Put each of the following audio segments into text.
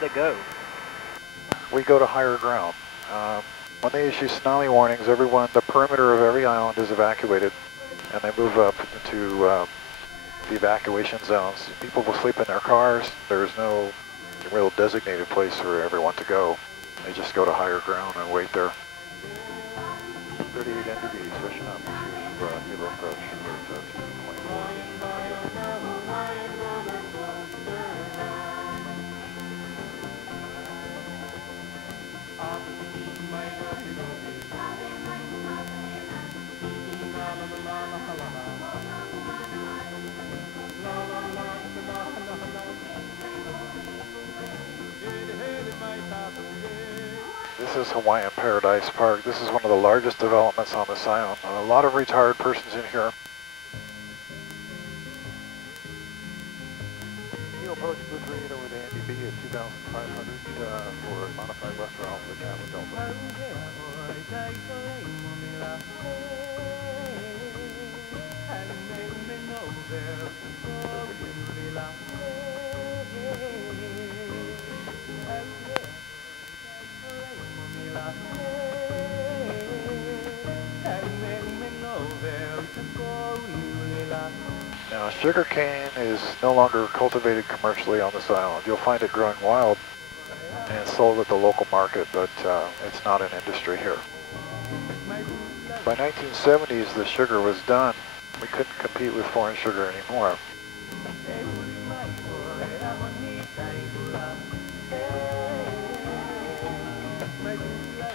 they go? We go to higher ground. When they issue tsunami warnings, the perimeter of every island is evacuated, and they move up into the evacuation zones. People will sleep in their cars. There's no real designated place for everyone to go. They just go to higher ground and wait there. 38 NDB, switching up to Hilo approach. Alert 224. This is Hawaiian Paradise Park. This is one of the largest developments on this island. A lot of retired persons in here. Hilo approach Blue 38 over the NDB at 2,500 for modified left for Alpha Kappa Delta. Now, sugarcane is no longer cultivated commercially on this island. You'll find it growing wild and sold at the local market, but it's not an industry here. By 1970s, the sugar was done. We couldn't compete with foreign sugar anymore.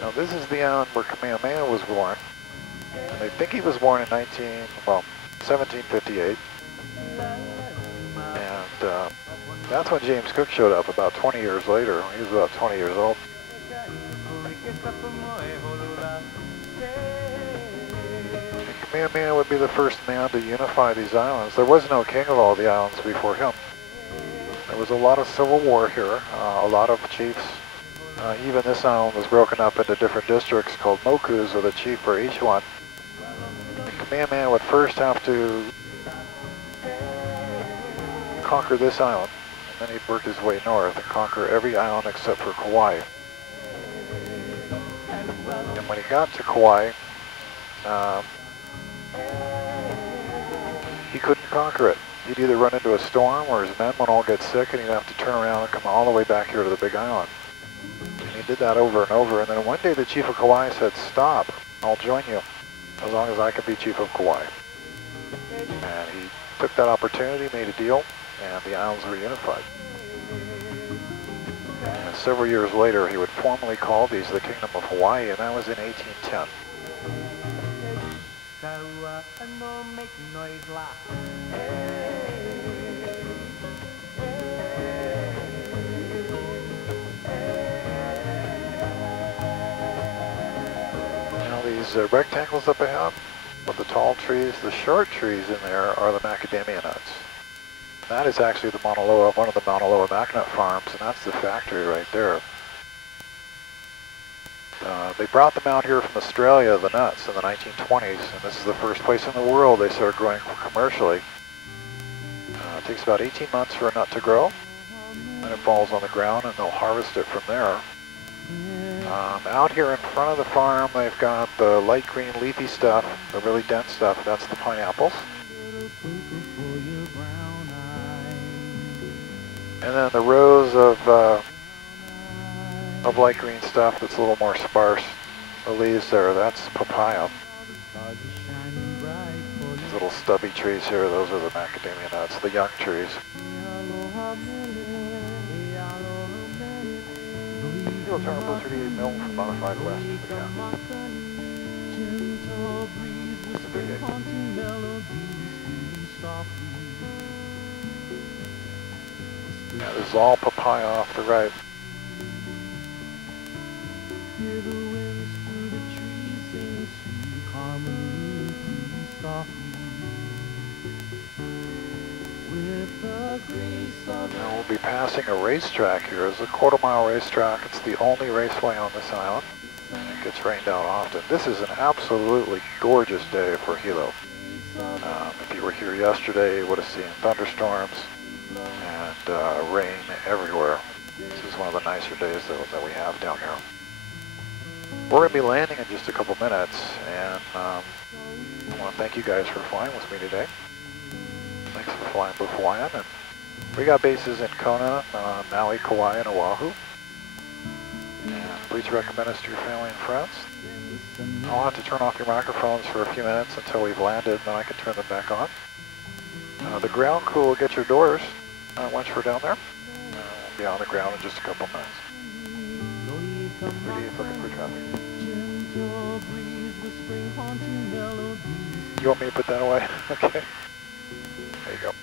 Now, this is the island where Kamehameha was born. And they think he was born in 1758. And that's when James Cook showed up about 20 years later. He was about 20 years old. And Kamehameha would be the first man to unify these islands. There was no king of all the islands before him. There was a lot of civil war here, a lot of chiefs. Even this island was broken up into different districts called mokus, with a chief for each one. And Kamehameha would first have to conquer this island, and then he'd work his way north and conquer every island except for Kauai. And when he got to Kauai, he couldn't conquer it. He'd either run into a storm or his men would all get sick and he'd have to turn around and come all the way back here to the big island. And he did that over and over, and then one day the chief of Kauai said, "Stop, I'll join you as long as I can be chief of Kauai." And he took that opportunity, made a deal, and the islands were unified. And several years later, he would formally call these the Kingdom of Hawaii, and that was in 1810. Now these rectangles up ahead with the tall trees, the short trees in there are the macadamia nuts. That is actually the Mauna Loa, one of the Mauna Loa macnut farms, and that's the factory right there. They brought them out here from Australia, the nuts, in the 1920s, and this is the first place in the world they started growing commercially. It takes about 18 months for a nut to grow, and it falls on the ground, and they'll harvest it from there. Out here in front of the farm, they've got the light green leafy stuff, the really dense stuff, that's the pineapples. And then the rows of light green stuff that's a little more sparse, the leaves there, that's papaya. These little stubby trees here, those are the macadamia nuts, the young trees. You'll turn Blue 38 mil from modified west to the county. 38. Yeah, this is all papaya off the right. Hear the winds through the trees sing sweet harmony softly. With the grace of now we'll be passing a racetrack here. It's a quarter-mile racetrack. It's the only raceway on this island. It gets rained out often. This is an absolutely gorgeous day for Hilo. If you were here yesterday, you would have seen thunderstorms and rain everywhere. This is one of the nicer days that we have down here. We're going to be landing in just a couple minutes, and I want to thank you guys for flying with me today. Thanks for flying Blue Hawaiian. And we got bases in Kona, Maui, Kauai, and Oahu. And please recommend us to your family and friends. I'll have to turn off your microphones for a few minutes until we've landed, and then I can turn them back on. The ground crew will get your doors once we're down there. We'll be on the ground in just a couple minutes. 38's looking for traffic. You want me to put that away? Okay. There you go.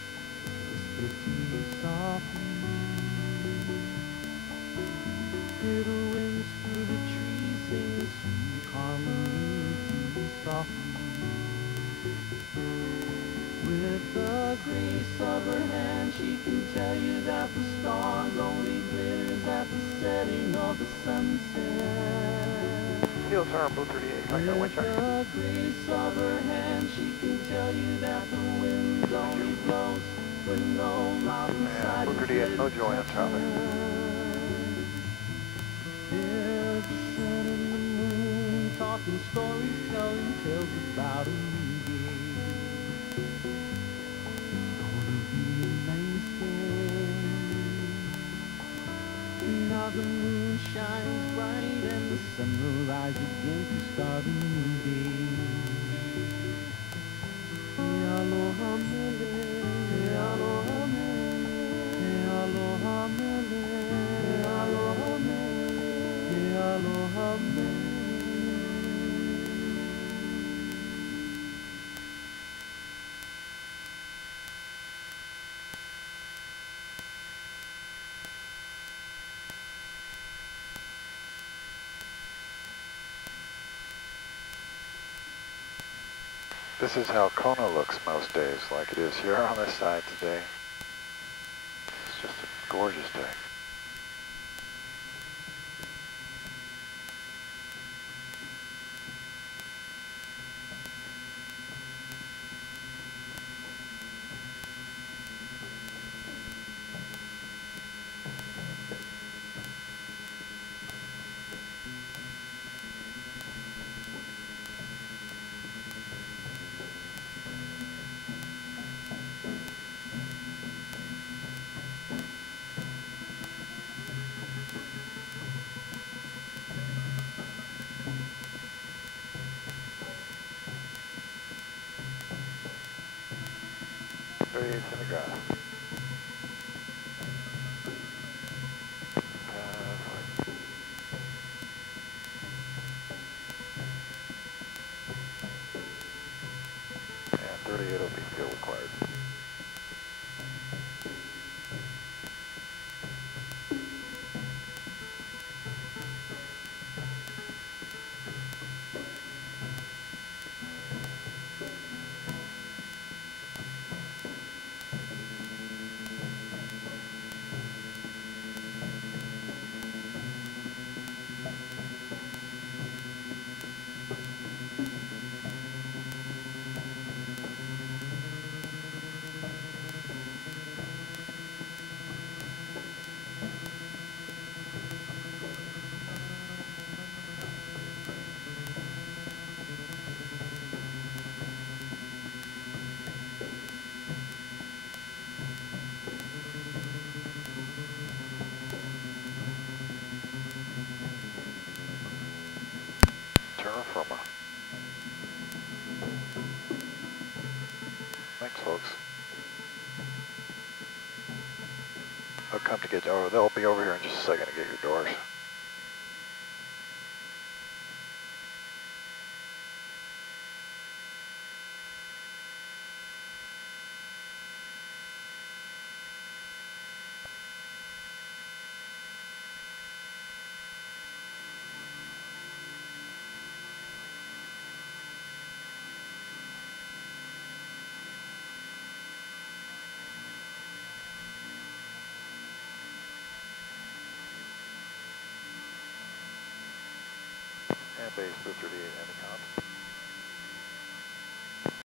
With the grace of her hand, she can tell you that the stars only glitters at the setting of the sunset. Heel turn, Blue 38, can I get a wind check? With the grace of her hand, she can tell you that the wind only blows when no mountainside Blue 38, no joy in traffic. There's the sun and the moon, talking stories, telling tales about a new day. Now the moon shines bright and the sun will rise again to start a new day. Hey, aloha mele, hey, aloha mele, hey, aloha mele, hey, aloha mele, hey, aloha mele. This is how Kona looks most days, like it is here on this side today. It's just a gorgeous day. It's in the grass. And 38 will be fuel required. Terra firma. Thanks, folks. They'll come to get you. Oh, they'll be over here in just a second to get your doors. And base Blue 38 and the comp.